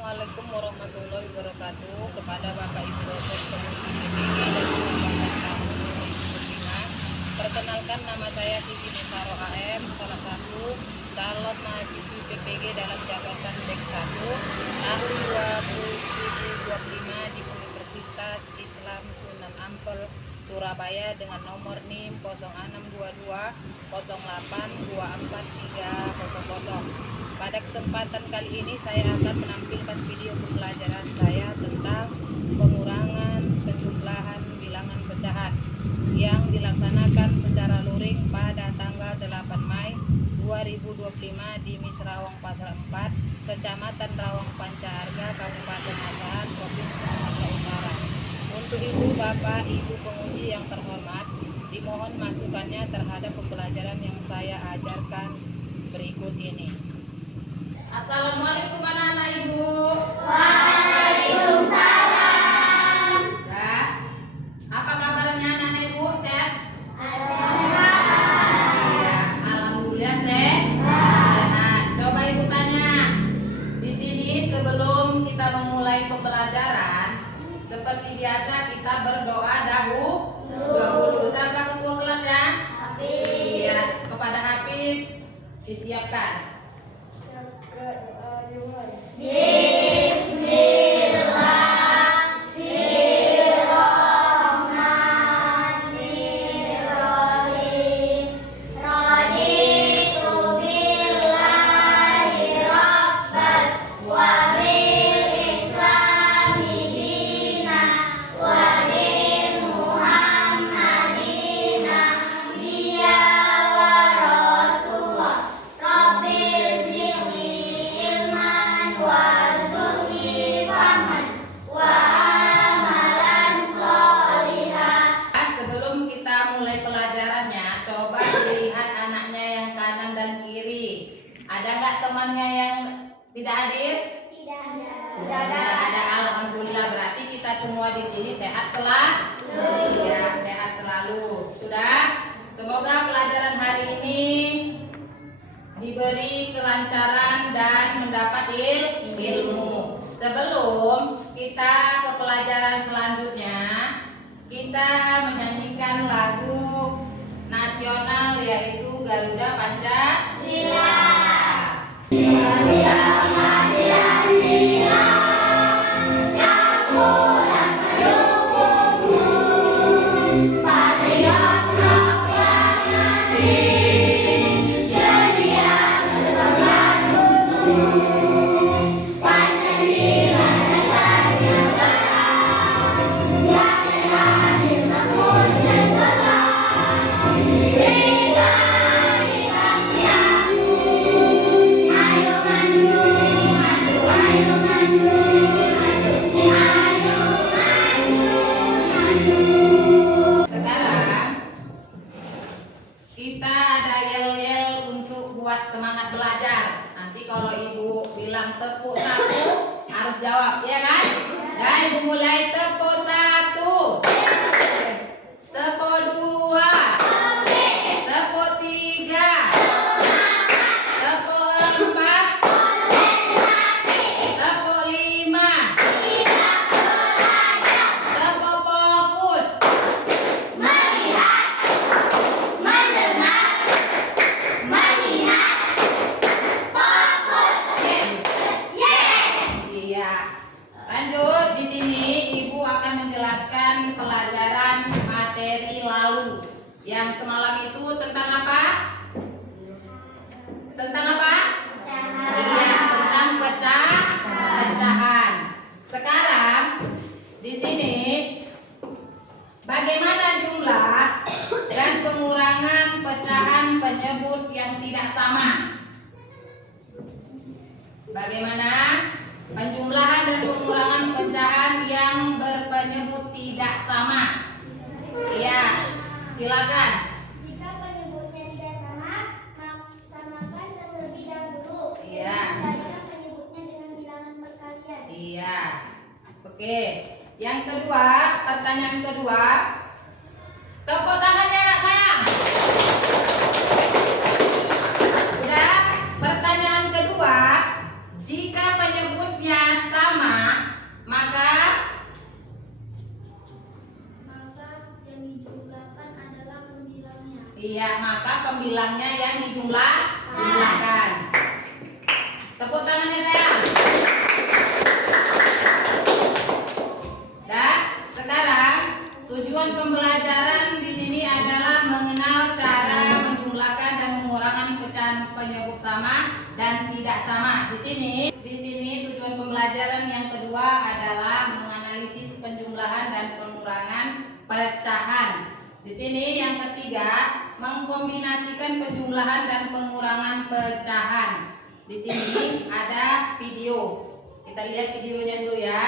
Assalamualaikum warahmatullahi wabarakatuh kepada Bapak Ibu dosen Pemudi PPG dan Pengembangan tahun 2005. Perkenalkan, nama saya Siti Nisaro AM, salah satu calon mahasiswi PPG dalam jabatan Dek 1 tahun 2025 di Universitas Islam Sunan Ampel, Surabaya dengan nomor NIM 0622 08243000. Pada kesempatan kali ini saya akan menampilkan video pembelajaran saya tentang pengurangan penjumlahan bilangan pecahan yang dilaksanakan secara luring pada tanggal 8 Mei 2025 di Misrawang Pasar 4, Kecamatan Rawang Panca-Arga, Kabupaten Asahan, Provinsi Sumatera Utara. Untuk Ibu, Bapak, Ibu penguji yang terhormat, dimohon masukannya terhadap pembelajaran yang saya ajarkan berikut ini. Assalamualaikum anak-anak Ibu. Waalaikumsalam. Nah, apa kabarnya anak-anak Ibu? Sehat? Ya, alhamdulillah sehat. Coba Ibu tanya. Di sini sebelum kita memulai pembelajaran, seperti biasa kita berdoa dahulu. Siapa ketua kelas ya? Hafiz. Ya, kepada Hafiz disiapkan. Bismillahirrahmanirrahim. Raditu billahi rabban wa bil islami dinan wa bi Muhammadin nabiyyan wa rasulah. Rabbil zidni ilman warzuqni fahman wa amalan sholihan. Sebelum kita mulai pelajarannya, coba dilihat anaknya yang kanan dan kiri. Ada nggak temannya yang tidak hadir? Tidak ada. Tidak ada. Alhamdulillah, berarti kita semua di sini sehat selalu. Ya, sehat selalu. Sudah? Semoga pelajaran hari ini diberi kelancaran dan mendapat ilmu. Sebelum kita ke pelajaran selanjutnya, kita menyanyikan lagu nasional yaitu Garuda Pancasila. Garuda Pancasila, aku dan pendukungmu, patriot proklamasi, sedia berkorban untukmu. Pancasila dasar negara, rakyat hadir makmur sentosa. Berikan bangsaku, ayo maju, maju, ayo maju, maju, ayo maju, maju. Sekarang kita ada yel-yel untuk buat semangat belajar. Nanti kalau Ibu bilang tepuk 1, harus jawab, ya kan? Ya, Ibu mulai tepuk 1, tepuk 2, tepuk 3, tepuk 4, tepuk 5, tepuk fokus. Melihat, mendengar, mengingat, fokus. Yes. Iya. Lanjut, di sini Ibu akan menjelaskan pelajaran materi lalu. Yang semalam itu tentang apa? Tentang apa? Iya, tentang pecahan. Sekarang di sini bagaimana jumlah dan pengurangan pecahan penyebut yang tidak sama? Bagaimana penjumlahan dan pengurangan pecahan yang berpenyebut tidak sama? Iya, silakan. Jika penyebutnya tidak sama, samakan terlebih dahulu. Iya. Gantikan penyebutnya dengan bilangan perkalian. Iya. Oke. Yang kedua, pertanyaan kedua. Tepuk tangannya anak sayang. Sudah? Pertanyaan kedua, jika penyebutnya Ya, maka pembilangnya yang jumlahkan. Tepuk tangannya sayang. Dan sekarang tujuan pembelajaran di sini adalah mengenal cara menjumlahkan dan mengurangi pecahan penyebut sama dan tidak sama. Di sini tujuan pembelajaran yang kedua adalah menganalisis penjumlahan dan pengurangan pecahan. Di sini yang ketiga mengkombinasikan penjumlahan dan pengurangan pecahan. Di sini ada video. Kita lihat videonya dulu ya.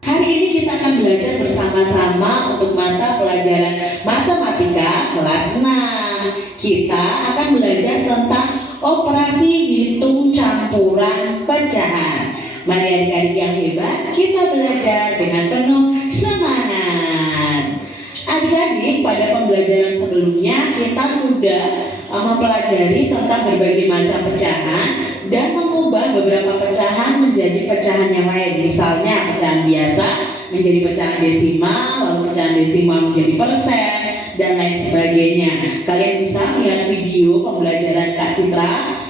Hari ini kita akan belajar bersama-sama untuk mata pelajaran matematika kelas 6. Kita akan belajar tentang operasi hitung campuran pecahan. Mari adik-adik yang hebat, kita belajar dengan penuh semangat. Adik-adik, pada pembelajaran sebelumnya kita sudah mempelajari tentang berbagai macam pecahan dan mengubah beberapa pecahan menjadi pecahan yang lain. Misalnya pecahan biasa menjadi pecahan desimal, lalu pecahan desimal menjadi persen, dan lain sebagainya. Kalian bisa melihat video pembelajaran Kak Citra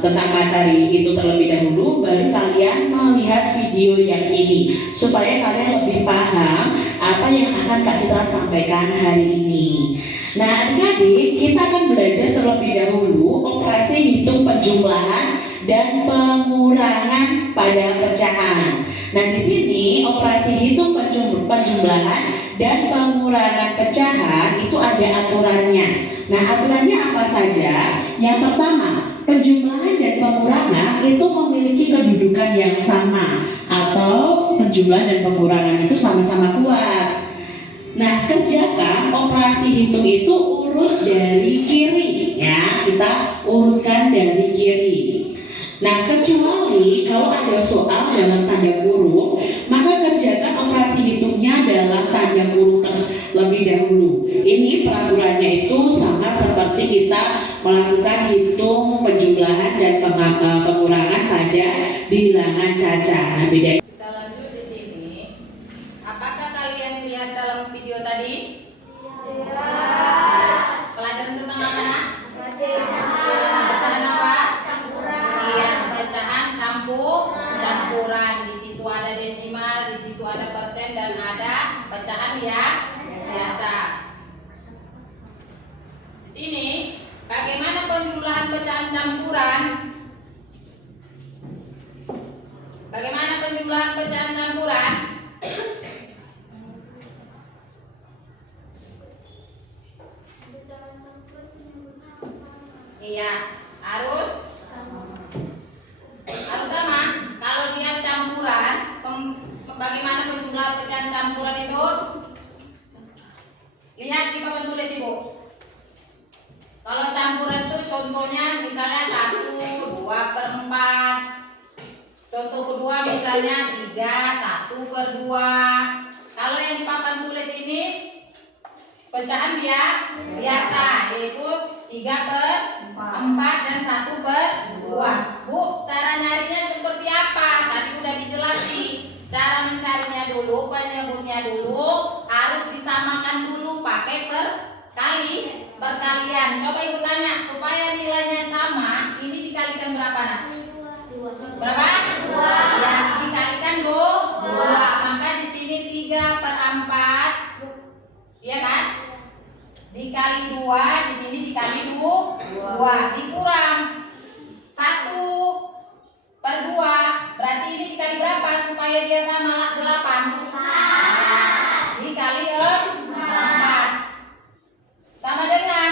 tentang materi itu terlebih dahulu, baru kalian melihat video yang ini supaya kalian lebih paham apa yang akan Kak Citra sampaikan hari ini. Nah, adik-adik, kita akan belajar terlebih dahulu operasi hitung penjumlahan dan pengurangan pada pecahan. Nah, di sini operasi hitung penjumlahan dan pengurangan pecahan itu ada aturannya. Nah, aturannya apa saja? Yang pertama, penjumlahan dan pengurangan itu memiliki kedudukan yang sama, atau penjumlahan dan pengurangan itu sama-sama kuat. Nah, kerjakan operasi hitung itu urut dari kiri, ya. Kita urutkan dari kiri. Nah, kecuali kalau ada soal dalam tanda kurung, maka kerjakan operasi hitungnya dalam tanda kurung terlebih dahulu. Ini peraturannya itu sama seperti kita melakukan hitung penjumlahan dan pengurangan pada bilangan caca. Nah, beda. Kita lanjut di sini. Apakah kalian lihat dalam video tadi? Ya. Pelajaran tentang apa? Pecahan apa? Iya, pecahan campuran. Di situ ada desimal, di situ ada persen, dan ada pecahan ya biasa. Di sini, bagaimana penjumlahan pecahan campuran? Bagaimana penjumlahan pecahan campuran? Iya, harus sama. Kalau dia campuran, bagaimana penjumlahan pecahan campuran itu? Lihat di papan tulis Ibu. Kalau campuran itu contohnya misalnya 1/2/4. Contoh kedua misalnya 3/1/2. Kalau yang di papan tulis ini pecahan biasa, yaitu 3/4 dan 1/2. Bu, cara nyarinya seperti apa? Tadi udah dijelasin. Cara mencarinya dulu, penyebutnya dulu harus disamakan dulu pakai perkalian. Coba Ibu tanya, supaya nilainya sama, ini dikalikan berapa nak? Berapa? 2. Ya, dikalikan 2. Maka di sini 3/4. Iya kan? Dikali 2, di sini dikali 2. Dikurang 1/2. Berarti ini dikali berapa supaya dia sama 8? Dikali 4. Sama dengan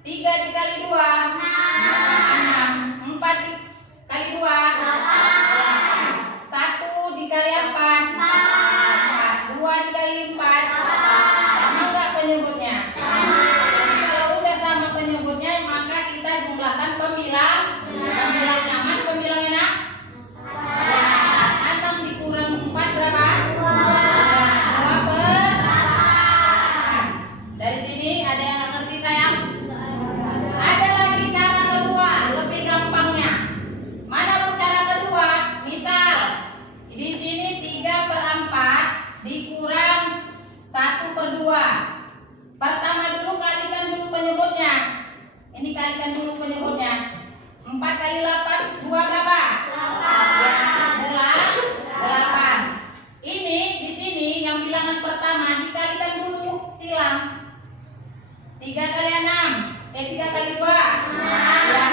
3 dikali 2, 6. 4 dikali 2, 8. 1 dikali 4, 2 dikali 4. Sama enggak penyebutnya? Jadi kalau udah sama penyebutnya, maka kita jumlahkan pembilangnya. Mana pembilangnya nak? 6 dikurang 4 berapa? 2/8. Dari sini ada yang nggak ngerti sayang? Ada lagi cara kedua, lebih gampangnya. Mana Bu cara kedua? Misal di sini 3/4 dikurang 1/2. Pertama dulu kalikan dulu penyebutnya. Ini kalikan dulu penyebutnya. 4 kali 8, 2 berapa? 8. Ya, 8. Ini di sini yang bilangan pertama dikalikan dulu silang. 3 kali 6, 3 kali 2. Ya,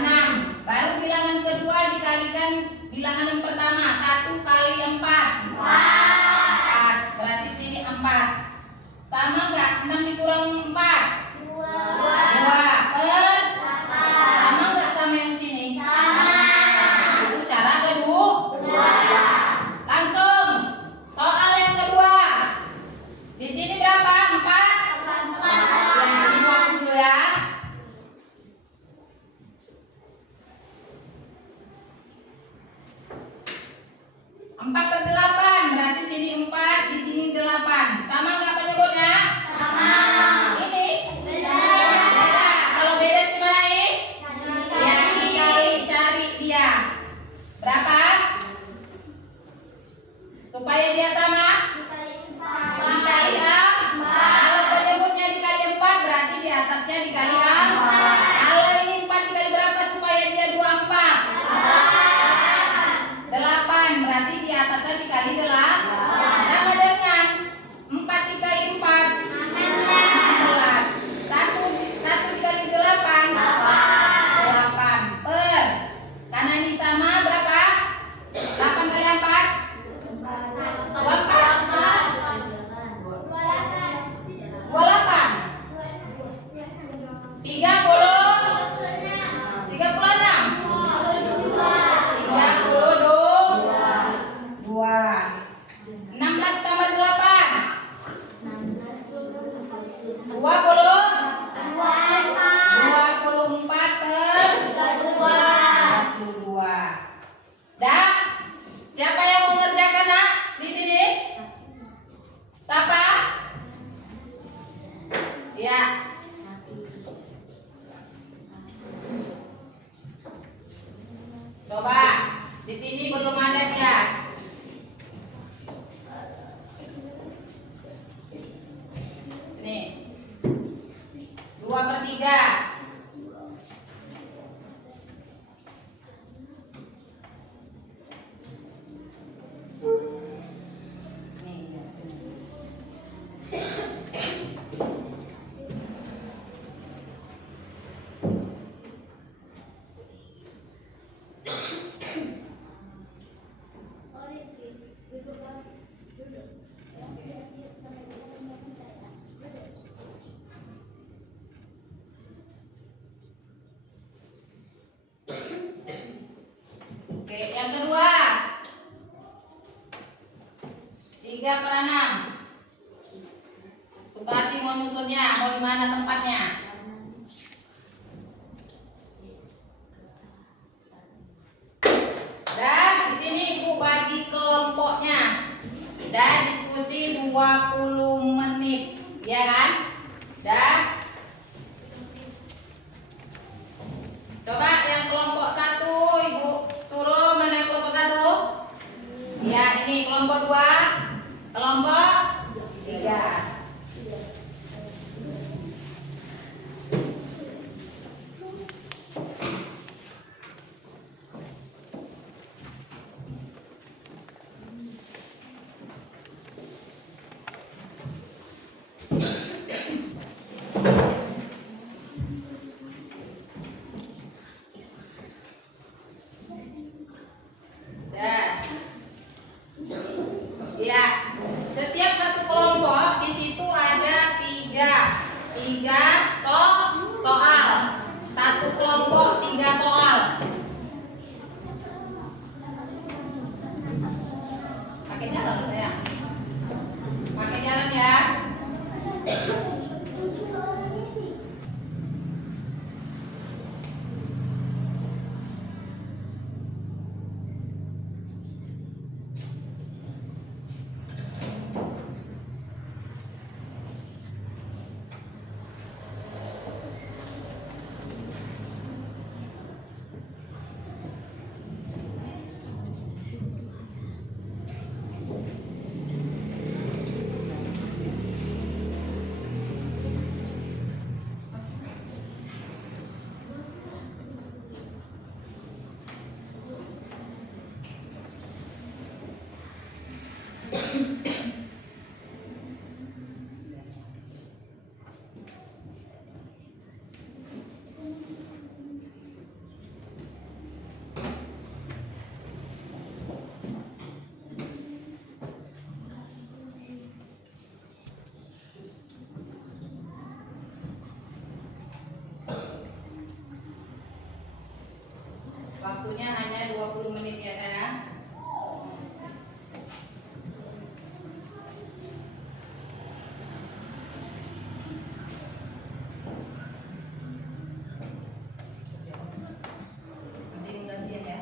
6. Baru bilangan kedua dikalikan bilangan yang pertama. 1 kali 4. 4. Berarti sini 4. Sama enggak? 6 dikurang 4? 2 per. Sama enggak sama yang sini? Itu cara kedua. Langsung soal yang kedua. Di sini berapa? 4. Ya, dihapus dulu ya. 4 per 8, berarti sini 4, di sini 8. Sama enggak penyebutnya? Ini? Beda. Kalau beda gimana ini? Ya, dikali, cari dia. Berapa? Supaya dia sama? Dikali 4. Kalau penyebutnya dikali 4, berarti di atasnya dikali 4. Kalau ini 4 dikali berapa supaya dia 24? 8, berarti di atasnya dikali 8. Sama dengan 4 dikali 4, 16. 1 dikali 8, 8 per. Karena ini sama berapa? 8 kali 4, 24. 28. 16 tambah 8. 24 per 32. Dah? Siapa yang mau ngerjakan nak di sini? Siapa? Ya. Coba. Di sini belum ada dia. Nih. 2/3. Oke, yang kedua 3/6. Sukati mau nyusunnya, mau di mana tempatnya? Dan di sini Ibu bagi kelompoknya. Dan diskusi 20 menit, ya kan? Dan coba yang kelompok 1 Ibu suruh mana kelompok 1? Ya, ini kelompok 2, kelompok 3. Ya, setiap Waktunya hanya 20 menit ya sayang. Nanti gantian ya.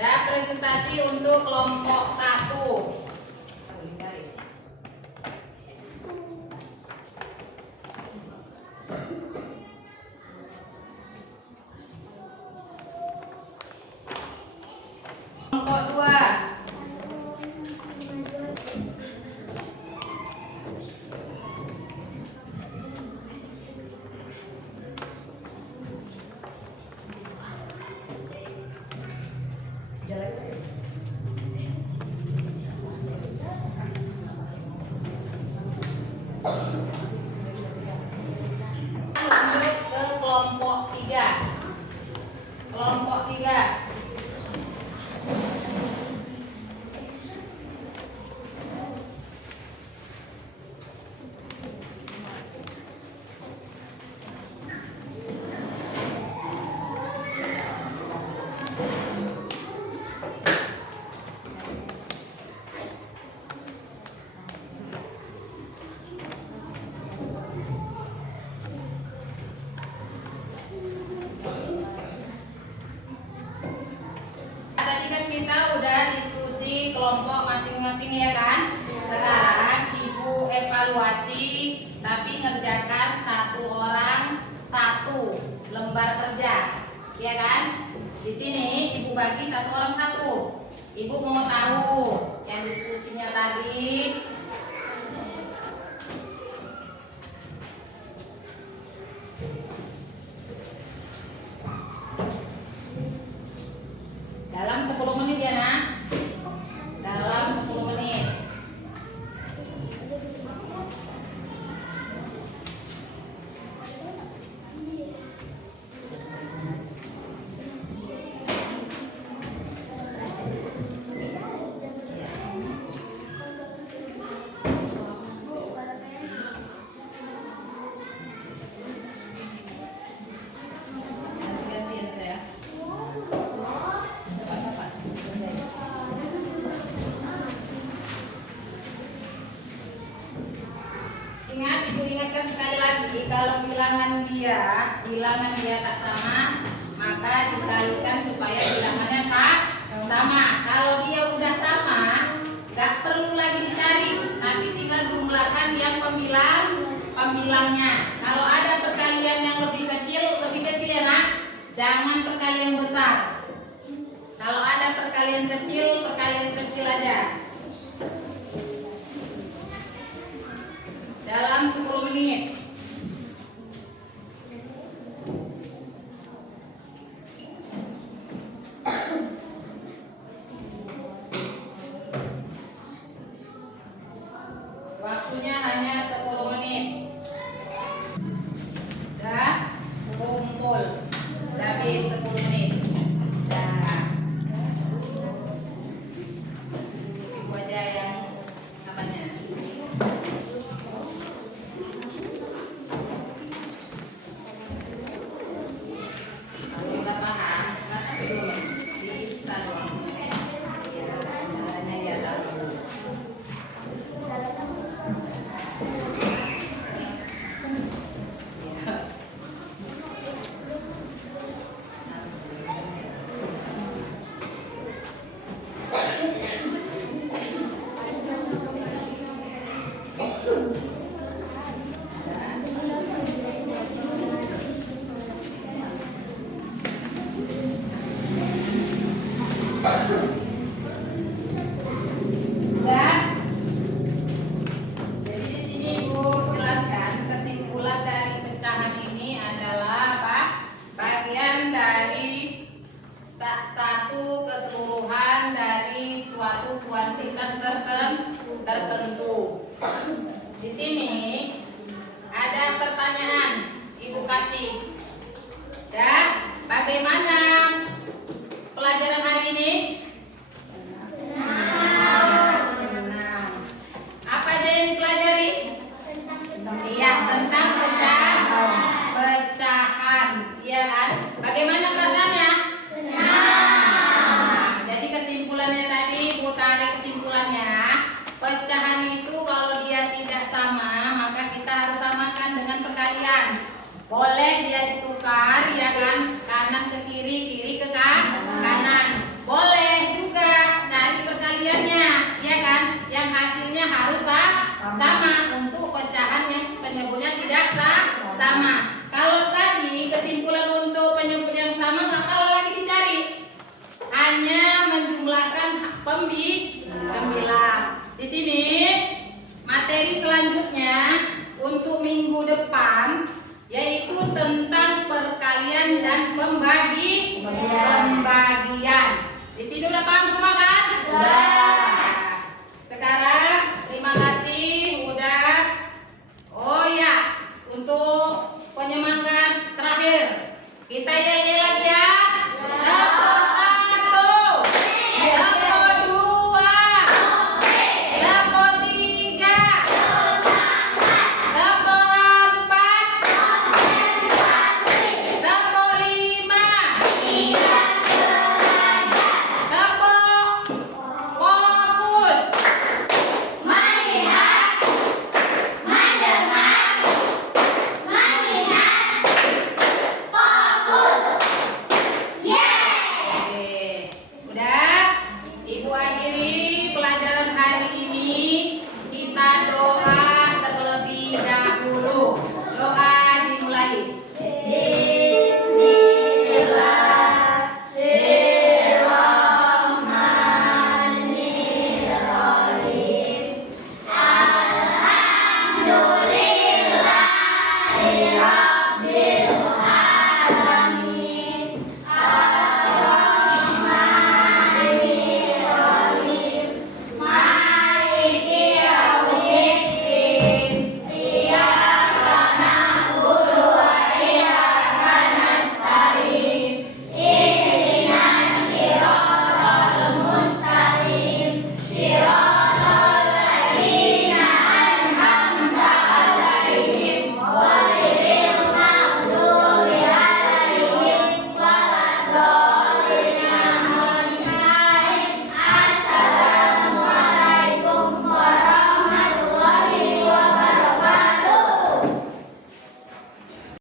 Dan presentasi untuk kelompok 1. Kelompok 2. Lanjut ke kelompok 3. Kelompok 3. Tadi kan kita udah diskusi kelompok masing-masing ya kan. Sekarang ibu evaluasi, tapi ngerjakan satu orang satu lembar kerja, ya kan? Di sini ibu bagi satu orang satu. Ibu mau tahu yang diskusinya tadi. Dalam 10 menit ya nak. Dalam 10 menit. Ganti-gantian saya. Cepat-cepat. Ingat, ibu ingatkan sekali lagi, kalau bilangan dia tak sama, maka dikalikan supaya bilangannya sama. Kalau dia udah sama, nggak perlu lagi dicari, tapi tinggal jumlahkan yang pembilangnya. Kalau ada perkalian yang lebih kecil ya nak, jangan perkalian besar. Kalau ada perkalian kecil aja. Dalam 10 menit. Waktunya hanya 10 menit. Dah kumpul. Habis 10 menit. Dah. Ibu aja yang apanya? Sudah? Jadi di sini Ibu jelaskan kesimpulan dari pecahan ini adalah apa? Bagian dari satu keseluruhan dari suatu kuantitas tertentu. Di sini ada pertanyaan Ibu kasih. Dan bagaimana pelajaran hari ini? Senang. Apa aja yang dipelajari? Iya, tentang pecahan. Iya kan? Bagaimana perasaannya? Nah, jadi kesimpulannya tadi, Bu tarik kesimpulannya. Pecahan itu kalau dia tidak sama, maka kita harus samakan dengan perkalian. Boleh dia ditukar, ya kan? Kanan ke kiri, kiri ke kanan. Boleh juga cari perkaliannya, ya kan? Yang hasilnya harus sama untuk pecahan yang penyebutnya tidak sama. Kalau tadi kesimpulan untuk penyebut yang sama nggak perlu lagi dicari, hanya menjumlahkan pembilang. Di sini materi selanjutnya untuk minggu depan yaitu tentang perkalian dan pembagian.